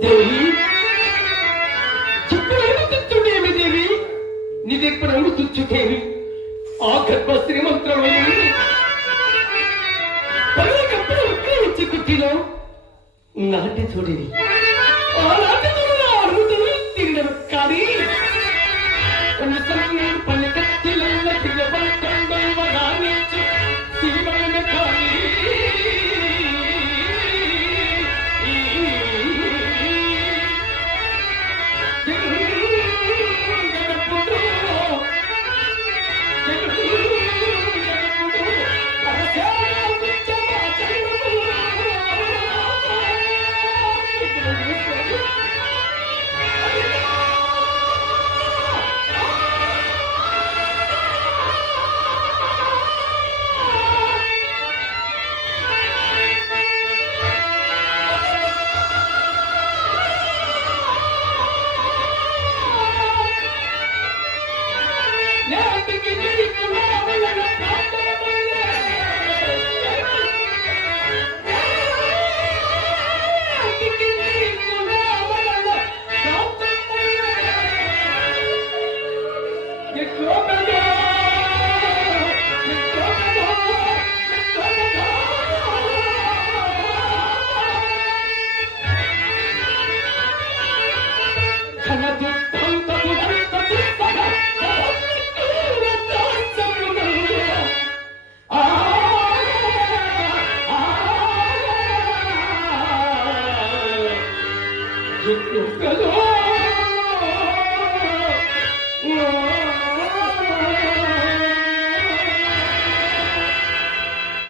దేవి చెప్పేమి తెచ్చుడేమి దేవి నిదెప్పుడు తుచ్చుకేమి ఆ గర్భ శ్రీమంత్రమైన పల్లెకప్పుడు ఇచ్చి కుట్టిలో నాటి చూడేది ఆ నాటి చూడ అరుదులు తిరిగిన కానీ పల్లెకత్తిలో తిరగబడి సిరిమైన కానీ Look,